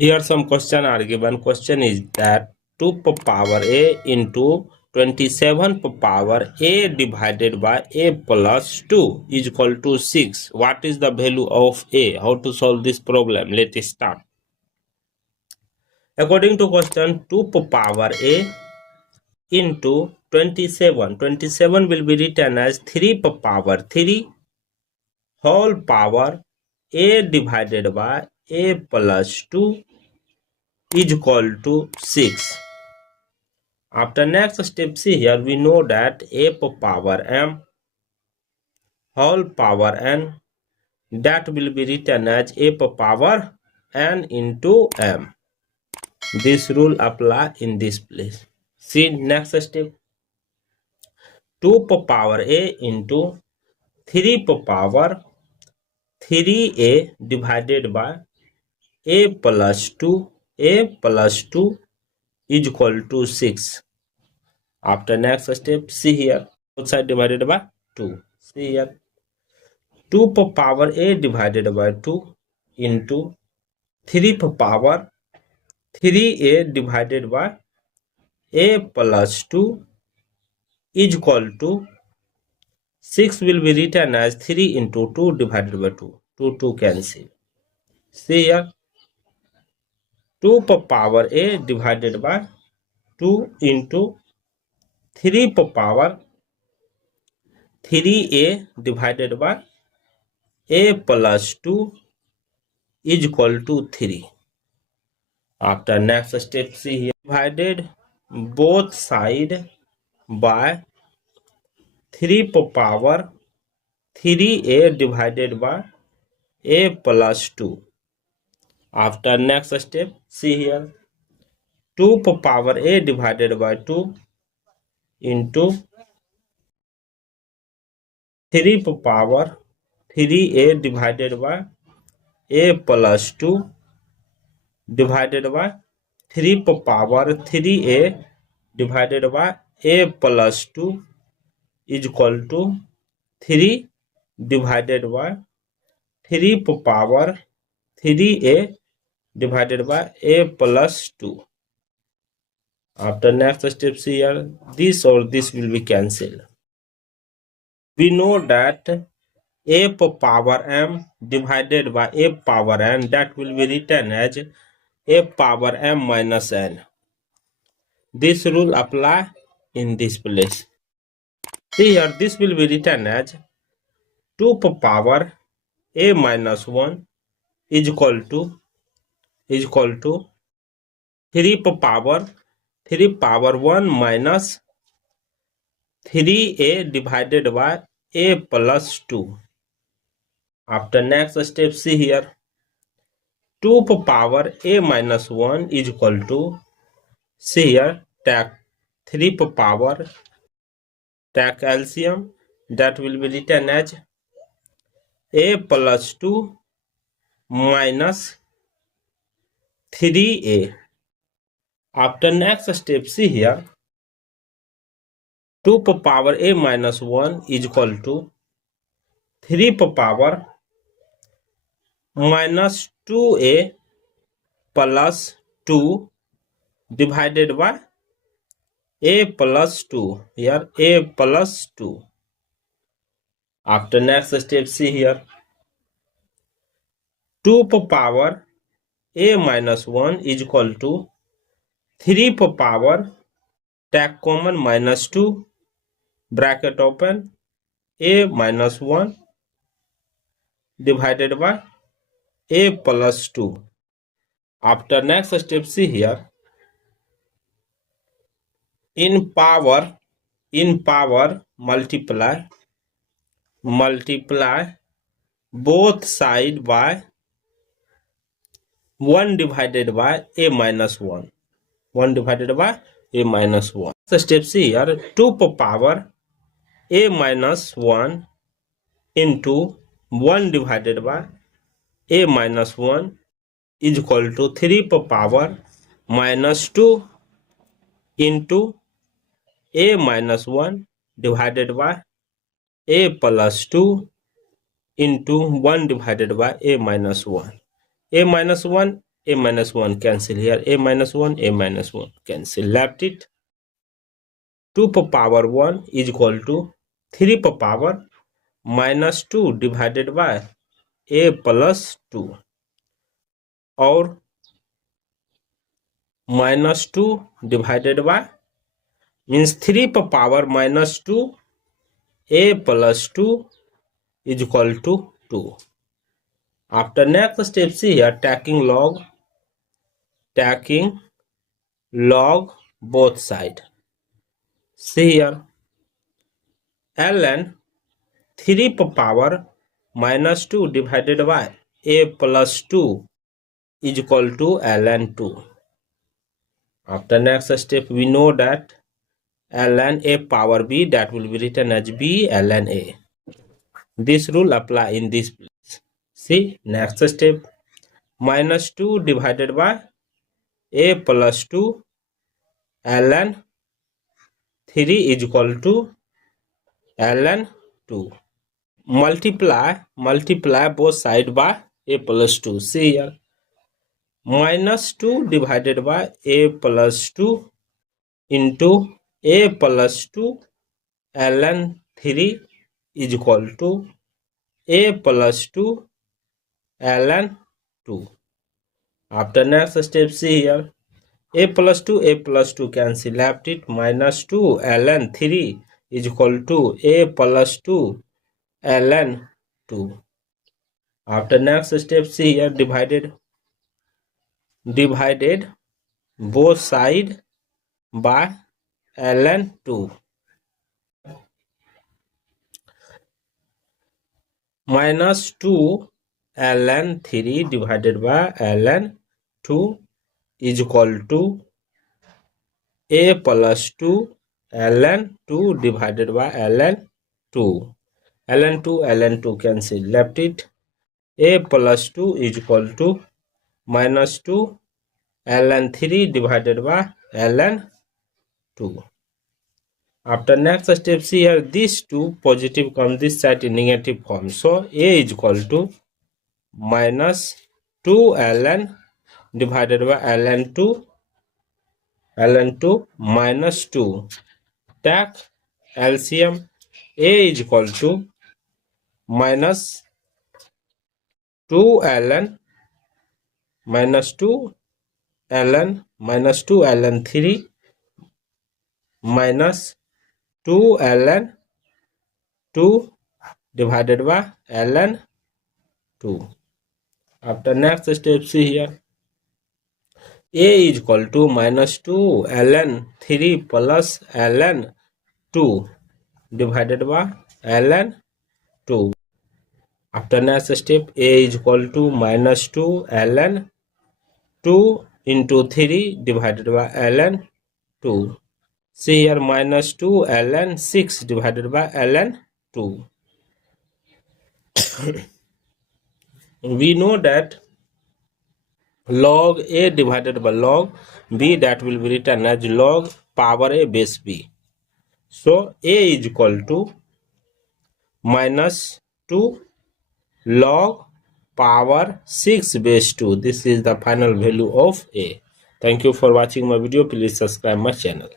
Here some question are given. Question is that 2 power a into 27 power a divided by a plus 2 is equal to 6. What is the value of a? How to solve this problem? Let us start. According to question, 2 power a into 27. 27 will be written as 3 power 3 whole power a divided by a plus 2 is equal to 6. After next step, see here, we know that a power m whole power n, that will be written as a power n into m. This rule apply in this place. See next step, 2 power a into 3 power 3a divided by a plus 2 is equal to 6. After next step, see here, both side divided by 2. See here, 2 power a divided by 2 into 3 power 3a divided by a plus 2 is equal to 6 will be written as 3 into 2 divided by 2. 2 cancel. See here, 2 power a divided by 2 into 3 power 3a divided by a plus 2 is equal to 3. After next step, see here, divided both side by 3 power 3a divided by a plus 2. After next step, see here, 2 power a divided by 2 into 3 power 3a divided by a plus 2 divided by 3 power 3a divided by a plus 2 is equal to 3 divided by 3 power 3a divided by a plus 2. After next steps here, this or this will be cancelled. We know that a power m divided by a power n, that will be written as a power m minus n. This rule apply in this place. See here, this will be written as 2 power a minus 1 is equal to 3 power 1 minus 3a divided by a plus 2. After next step, see here, 2 power a minus 1 is equal to, see here, take 3 power, take LCM, that will be written as a plus 2 minus 3a. After next step, see here, 2 power a minus 1 is equal to 3 power minus 2a plus 2 divided by a plus 2. Here a plus 2. After next step, see here, 2 power a minus 1 is equal to 3 power, take common, minus 2, bracket open, a minus 1 divided by a plus 2. After next step, see here, in power multiply both side by 1 divided by a minus 1. 1 divided by a minus 1. So step C here, 2 power a minus 1 into 1 divided by a minus 1 is equal to 3 power minus 2 into a minus 1 divided by a plus 2 into 1 divided by a minus 1. A minus 1 a minus 1 cancel here, a minus 1 cancel. Left it 2 power 1 is equal to 3 power minus 2 divided by a plus 2, और minus 2 divided by means 3 power minus 2 a plus 2 is equal to 2. After next step, see here, taking log both side. See here, ln 3 power minus 2 divided by a plus 2 is equal to ln 2. After next step, we know that ln a power b, that will be written as b ln a. This rule apply in this place. See, next step, minus 2 divided by a plus 2 ln 3 is equal to ln 2. Multiply both side by a plus 2. See here, minus 2 divided by a plus 2 into a plus 2 ln 3 is equal to a plus 2 ln 2. After next step, see here, a plus 2 cancel, left it, minus 2 ln 3 is equal to a plus 2 ln 2. After next step, see here, divided both side by ln 2. Minus 2 ln 3 divided by ln 2 is equal to a plus 2 ln 2 divided by ln 2. ln 2 cancel, left it, a plus 2 is equal to minus 2 ln 3 divided by ln 2. After next step, see here, these two positive come this side in negative form, so a is equal to minus 2 ln divided by ln 2 minus 2. Take LCM, a is equal to minus 2 ln minus 2 ln 3 minus 2 ln 2 divided by ln 2. After next step, see here, a is equal to minus 2 ln 3 plus ln 2 divided by ln 2. After next step, a is equal to minus 2 ln 2 into 3 divided by ln 2. See here, minus 2 ln 6 divided by ln 2. We know that log a divided by log b, that will be written as log power a base b. So a is equal to minus 2 log power 6 base 2. This is the final value of a. Thank you for watching my video. Please subscribe my channel.